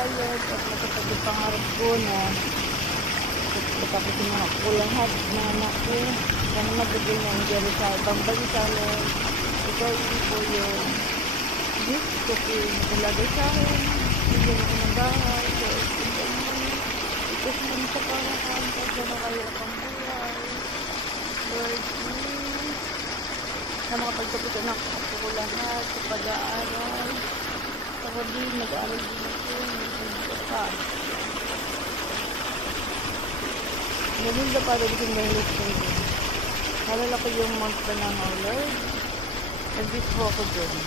mag-college at matupad yung pangarap ko na tapos yung mga ko lahat na anak ko sana magbigay na enjoy sa ibang bansa na ikaw po yung gift ko nilagay sa akin hindi ako ng bahay so ito sa mga sa parahan kasi na kayo akong buhay Lord please na makapagtapos anak ko lahat sa pag-aaral ako din nag-aaral din ako pa naging para din mahilip ko din halala ko yung month pa ng Lord nag-gift po ako dun